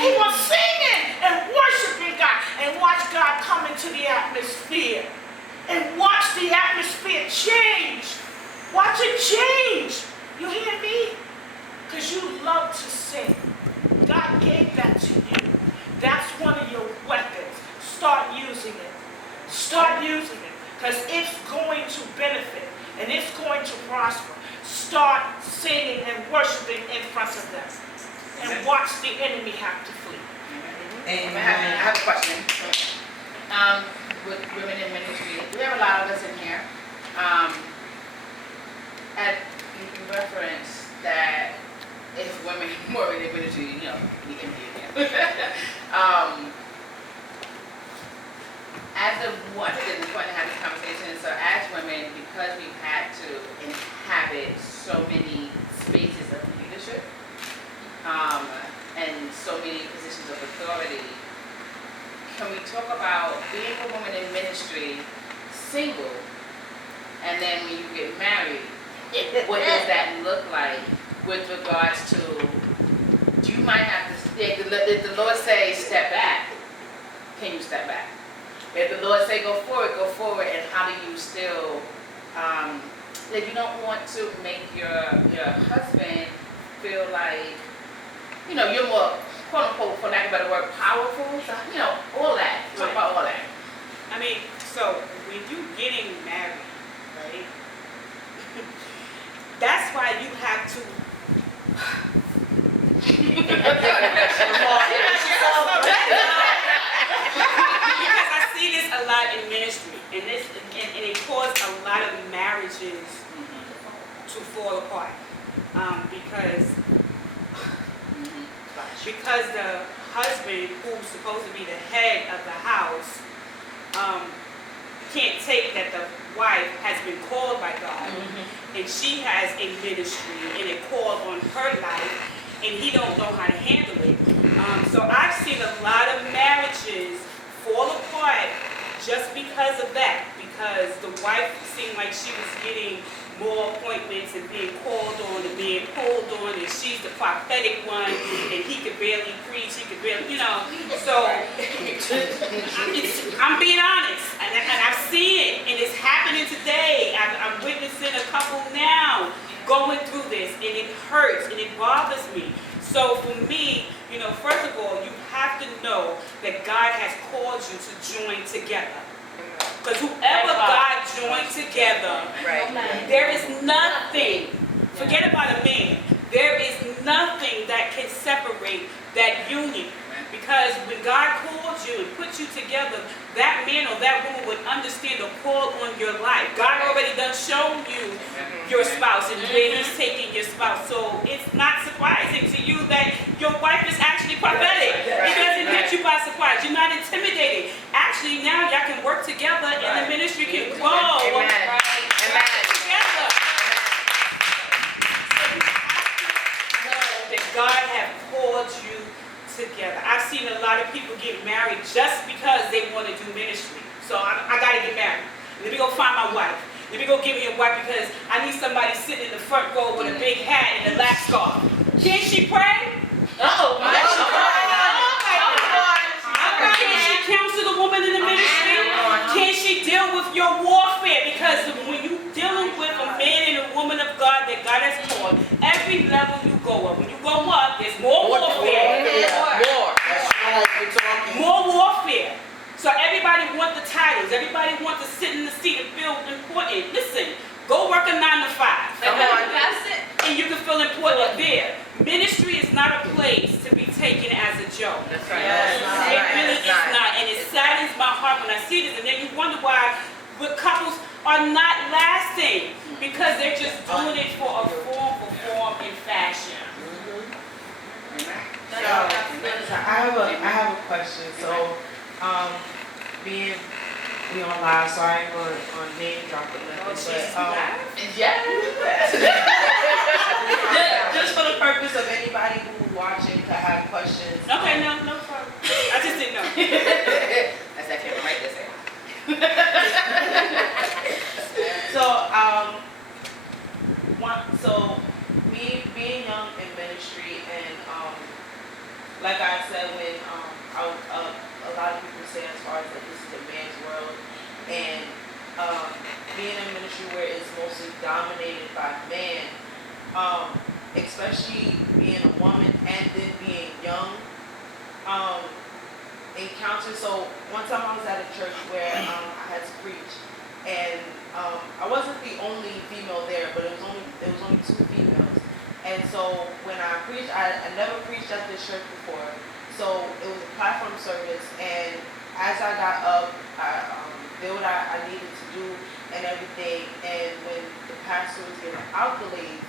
keep on singing and worshiping God and watch God come into the atmosphere. And watch the atmosphere change. Watch it change. You hear me? Because you love to sing. God gave that to you. That's one of your weapons. Start using it. Start using it. Because it's going to benefit and it's going to prosper. Start singing and worshiping in front of them. And watch the enemy have to flee. Amen. I have a question. With women in ministry, we have a lot of us in here. You reference that if women more in ministry, you know, we can be in here. As a one, it's important to have this conversation. So as women, because we've had to inhabit so many spaces of leadership, and so many positions of authority, can we talk about being a woman in ministry, single, and then when you get married, what does that look like with regards to, you might have to, if the Lord say step back, can you step back? If the Lord say go forward, and how do you still, if you don't want to make your husband feel like, you know, you're more, quote unquote, for lack of a better word, powerful, so, you know, all that, talk about all that. I mean, so when you getting married, right, that's why you have to, because I see this a lot in ministry, and it caused a lot of marriages to fall apart, because the husband, who's supposed to be the head of the house, can't take that the wife has been called by God, and she has a ministry and a call on her life, and he don't know how to handle it. So I've seen a lot of marriages fall apart just because of that, because the wife seemed like she was getting more appointments and being called on and being pulled on, and she's the prophetic one, and he could barely preach, he could barely, you know. So I'm being honest, and I've seen it, and it's happening today. I'm witnessing a couple now going through this, and it hurts and it bothers me. So for me, you know, first of all, you have to know that God has called you to join together. Because whoever God joined together, there is nothing, forget about a man, there is nothing that can separate that union. Because when God called you and put you together, that man or that woman would understand the call on your life. God already done shown you your spouse and where he's taking your spouse. So it's not surprising to you that your wife is actually prophetic. It doesn't hit you by surprise. You're not intimidated. Actually, now y'all can work together and the ministry can grow. Amen. Together. So you have to know that God has called you together. I've seen a lot of people get married just because they want to do ministry. So I got to get married. Let me go find my wife. Let me go give me a wife because I need somebody sitting in the front row with a big hat and a lap scarf. Can she pray? Oh, Can she counsel the woman in the ministry? Can she deal with your warfare? Because when you're dealing with a man and a woman of God that God has called, every level you go up, when you go up, there's more warfare. More warfare. So everybody wants the titles. Everybody wants to sit in the seat and feel important. Listen, go work a 9 to 5. That's it. And you can feel important there. Ministry is not a place to be taken as a joke. That's right. It really is not. And it saddens my heart when I see this. And then you wonder why couples are not lasting. Because they're just doing it for a form and fashion. So, I have a question. So, being we on live, so I ain't going to name drop or nothing, but just for the purpose of anybody who watching to have questions. Okay, no problem. I just didn't know. That's that camera right there. So, being young in ministry and like God said when a lot of people say as far as that this is a man's world, and being in a ministry where it's mostly dominated by men, especially being a woman and then being young, encounter. So one time I was at a church where I had to preach, and I wasn't the only female there, but there was only 2 females. And so when I preached, I never preached at this church before, so it was a platform service. And as I got up, I did what I needed to do and everything. And when the pastor was giving accolades,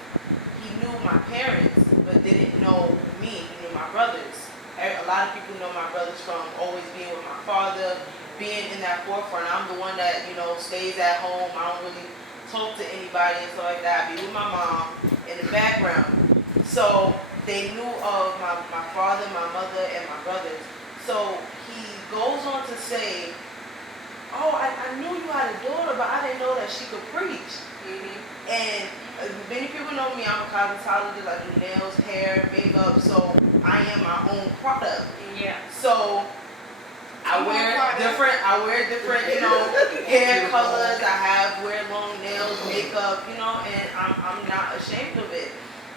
he knew my parents, but didn't know me. He knew my brothers. A lot of people know my brothers from always being with my father, being in that forefront. I'm the one that, stays at home. I don't really talk to anybody and stuff like that. I be with my mom in the background. So they knew of my father, my mother, and my brothers. So he goes on to say, oh, I knew you had a daughter, but I didn't know that she could preach. Mm-hmm. And many people know me. I'm a cosmetologist. I do nails, hair, makeup. So I am my own product. Yeah. So I wear different, hair colors. I wear long nails, makeup, and I'm not ashamed of it.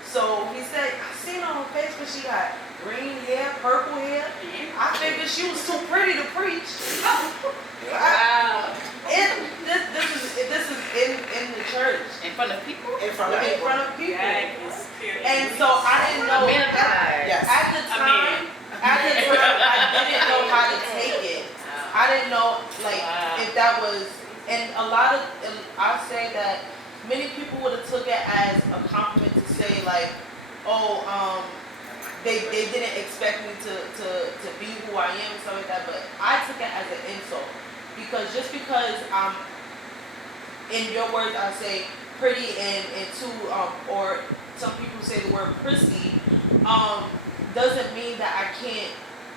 So he said, I seen on her Facebook she got green hair, purple hair. I figured she was too pretty to preach. Wow. This is in the church. In front of people? In front of people. And so I didn't know. Yes. At the time, I didn't know how to take it. I didn't know if that was, and I say that many people would have took it as a compliment to say they didn't expect me to be who I am and stuff like that, but I took it as an insult, because just because I'm, in your words I say pretty and too or some people say the word prissy, doesn't mean that I can't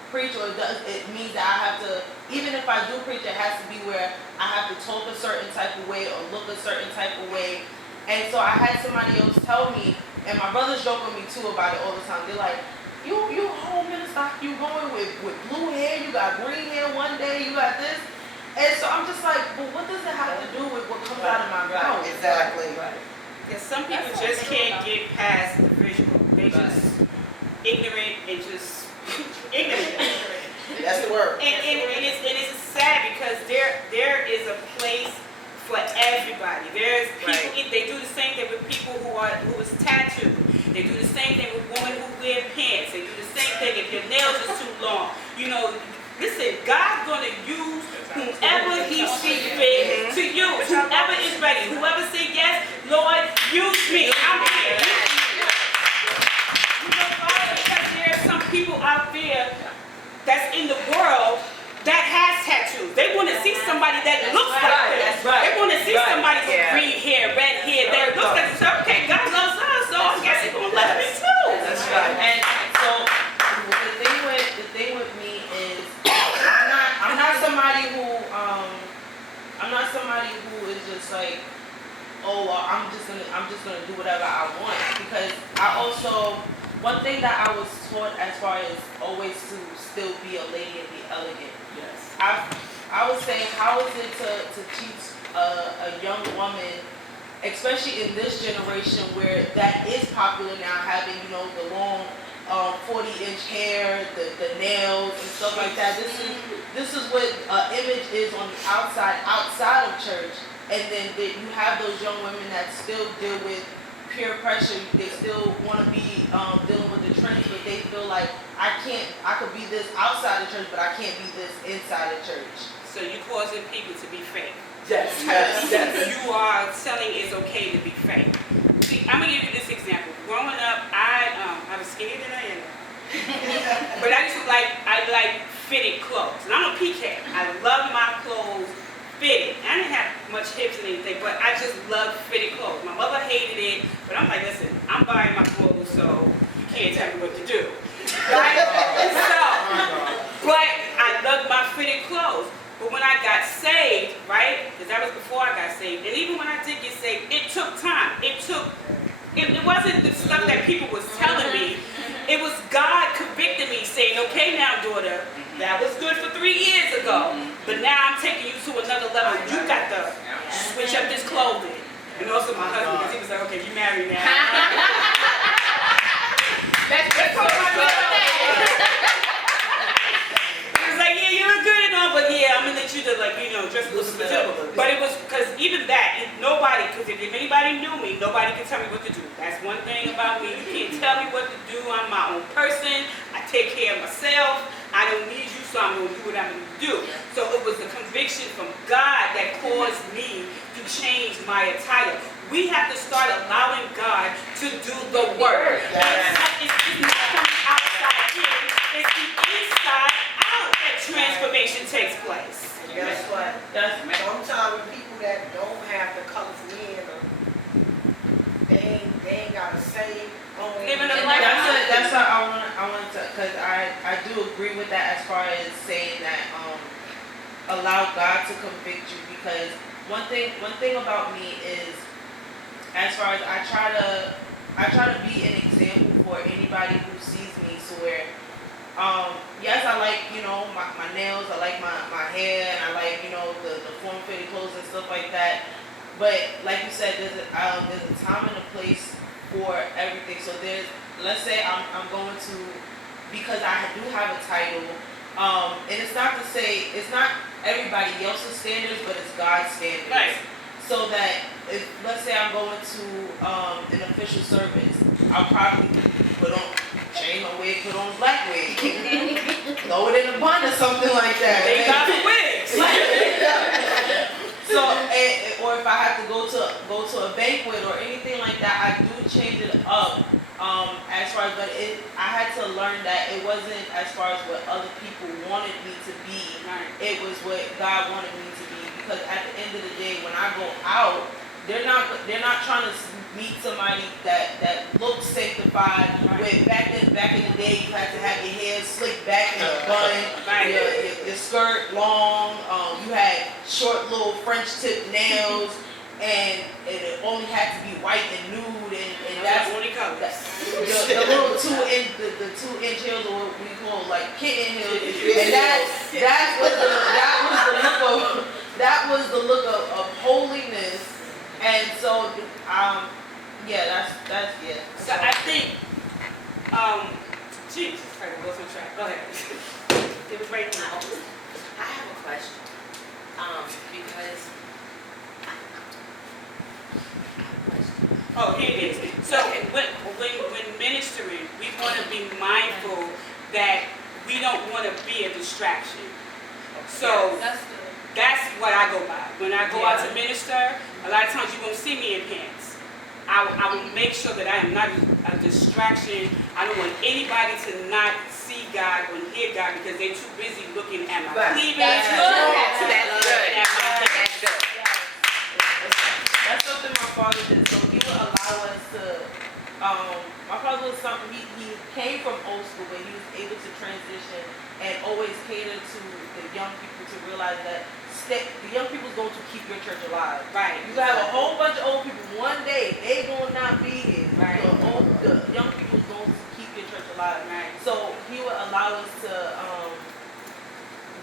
preach, or it means that I have to, even if I do preach, it has to be where I have to talk a certain type of way or look a certain type of way. And so I had somebody else tell me, and my brothers joke with me too about it all the time. They're like, you home minister, you going with blue hair, you got green hair one day, you got this. And so I'm just like, well, what does it have to do with what comes out of my mouth? Exactly. Because some people just can't get past the visual. They just ignorant and just ignorant. That's the word. And it's sad because there is a place for everybody. There's people, they do the same thing with people who is tattooed. They do the same thing with women who wear pants. They do the same thing if your nails are too long. Listen, God's going to use whoever he sees fit to use. Whoever is ready. Whoever say yes, Lord, use me. I'm here. Because there are some people out there that's in the world that has tattoos. They want to see somebody that looks like this. They want to see somebody with green hair, red hair, that looks like this. Okay, God loves us, so I guess he's going to let me too. That's right. And so the thing with me is I'm not somebody who is just like, oh, well, I'm just gonna do whatever I want, because I also, one thing that I was taught as far as always to still be a lady and be elegant. Yes. I would say, how is it to teach a young woman, especially in this generation where that is popular now, having the long 40-inch hair, the nails and stuff like that. This is what image is on the outside of church, and then you have those young women that still deal with peer pressure. They still want to be dealing with the trends, but they feel like I could be this outside the church, but I can't be this inside the church. So you're causing people to be fake. Yes. You are telling it's okay to be fake. See, I'm gonna give you this example. Growing up, I was skinnier than I am. But I like fitted clothes. And I'm a PK. I love my clothes fitted. I didn't have much hips and anything, but I just loved fitted clothes. My mother hated it, but I'm like, listen, I'm buying my clothes, so you can't tell me what to do. Right? But I loved my fitted clothes. But when I got saved, right, because that was before I got saved, and even when I did get saved, it took time. It wasn't the stuff that people was telling me. It was God convicting me, saying, okay, okay now, daughter, that was good for 3 years ago, but now I'm taking you to another level. You got to switch up this clothing. And also my husband, because he was like, okay, you married now. Let's talk about that. He was like, yeah, you look good and all, but yeah, I'm gonna let you to dress a little bit. But it was, because even that, nobody, because if anybody knew me, nobody can tell me what to do. That's one thing about me. You can't tell me what to do. I'm my own person. I take care of myself. I don't need you, so I'm gonna do what I'm gonna do. So it was a conviction from God that caused me to change my attire. We have to start allowing God to do the work. It's not coming outside in, it's the inside out that transformation takes place. Guess what? Sometimes people that don't have the colorful in, they ain't got to say. Living a life. That's what I want to, because I do agree with that as far as saying that allow God to convict you, because one thing about me is, as far as I try to be an example for anybody who sees me, so where yes, I like my nails, I like my hair, and I like the form-fitted clothes and stuff like that. But like you said, there's a time and a place for everything. So let's say I'm going to, because I do have a title, and it's not to say it's not everybody else's standards, but it's God's standards. Right. So that if, let's say I'm going to an official service, I'll probably put on chain my wig, put on black wig, throw it in a bun or something like that. They got the wigs. So, or if I have to go to a banquet or anything like that, I do change it up. As far as, but I had to learn that it wasn't as far as what other people wanted me to be. It was what God wanted me to be. Because at the end of the day, when I go out, they're not trying to meet somebody that looks sanctified. When back in the day, you had to have your hair slicked back in a bun, your skirt long. You had short little French tip nails, and it only had to be white and nude, and that's only colors. The little 2-inch, the 2-inch heels, or what we call like kitten heels, and that was the look of holiness. And so, that's. So I think, Jesus, I lost my track. Go ahead. It was right now. I have a question. Because Oh, here it is. So when ministering, we want to be mindful that we don't want to be a distraction. So that's what I go by. When I go out to minister, a lot of times you won't see me in pants. I will make sure that I am not a distraction. I don't want anybody to not see God or hear God because they're too busy looking at my cleavage. That's good. That's something my father did. So he would allow us to. My father was something. He came from old school, but he was able to transition and always cater to the young people to realize that the young people's going to keep your church alive. Right. You got a whole bunch of old people. One day they gonna not be here. Right. The young people's going to keep your church alive. Right. So he would allow us to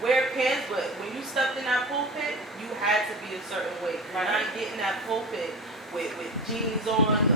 wear pants, but when you stepped in that pulpit, you had to be a certain way. You're not getting that pulpit with jeans on,